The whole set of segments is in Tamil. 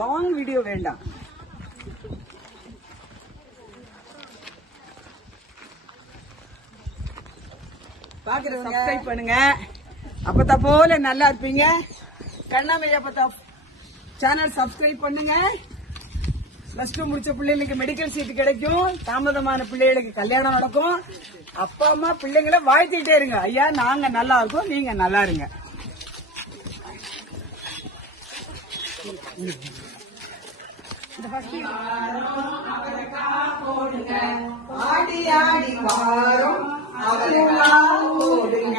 லாங் வீடியோ வேண்டாம். பாக்குறவங்க சப்ஸ்கிரைப் பண்ணுங்க. அப்பத்தா போல நல்லா இருப்பீங்க. கண்ணாமணி அப்பத்தா சேனல் சப்ஸ்கிரைப் பண்ணுங்க. +2 முடிச்ச பிள்ளைகளுக்கு மெடிக்கல் சீட் கிடைக்கும். தாமதமான பிள்ளைகளுக்கு கல்யாணம் நடக்கும். அப்பா அம்மா பிள்ளைங்களை வாழ்த்திட்டே இருங்க. ஐயா நாங்க நல்லா இருக்கோம், நீங்க நல்லா இருங்க. ஆடி ஆடி வாரம் அவரைக்காய் போடுங்க.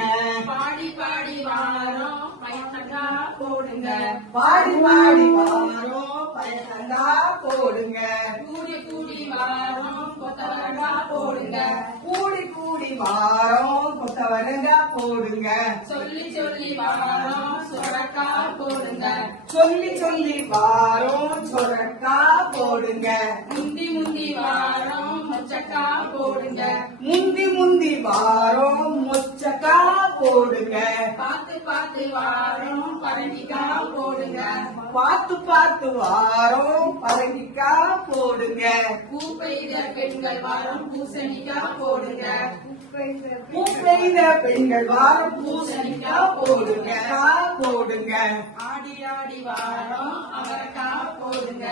பாடி பாடி வாரம் பயத்தங்காய் போடுங்க. பாடி பாடி வாரம் பயத்தங்காய் போடுங்க. கூடி கூடி வாரம் கொத்தவரங்காய் போடுங்க. கூடி கூடி வாரம் கொத்தவரங்காய் போடுங்க. சொல்லி சொல்லி வாரம் சொரக்காய் போடுங்க. சொல்லி சொல்லி வாரம் சொரக்காய் போடுங்க. முந்தி முந்தி வாரம் மொச்சக்காய் போடுங்க. முந்தி முந்தி வாரம் மொச்சக்காய் போடுங்க. பார்த்து பார்த்து வாரம் பரங்கிக்காய் போடுங்க. பார்த்து பார்த்து வாரம் பரங்கிக்காய் போடுங்க. பூ பெய்த பெண்கள் வாரம் பூசணிக்காய் போடுங்க. பூ பெய்த பெண்கள் வாரம் பூசணிக்காய் போடுங்க. போடுங்க. ஆடி ஆடி வாரம் அவரைக்காய் போடுங்க.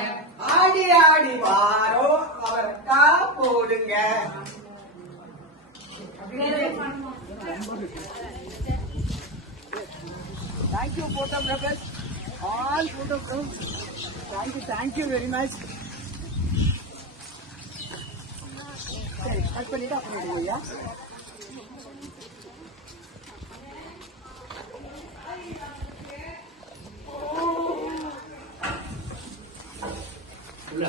ஆடி ஆடி வாரம் அவரைக்காய் போடுங்க. Thank you photographers, all photographers. Thank you very much. சரி கட் பண்ணிட்டு அப்புறம் ஐயா. இல்ல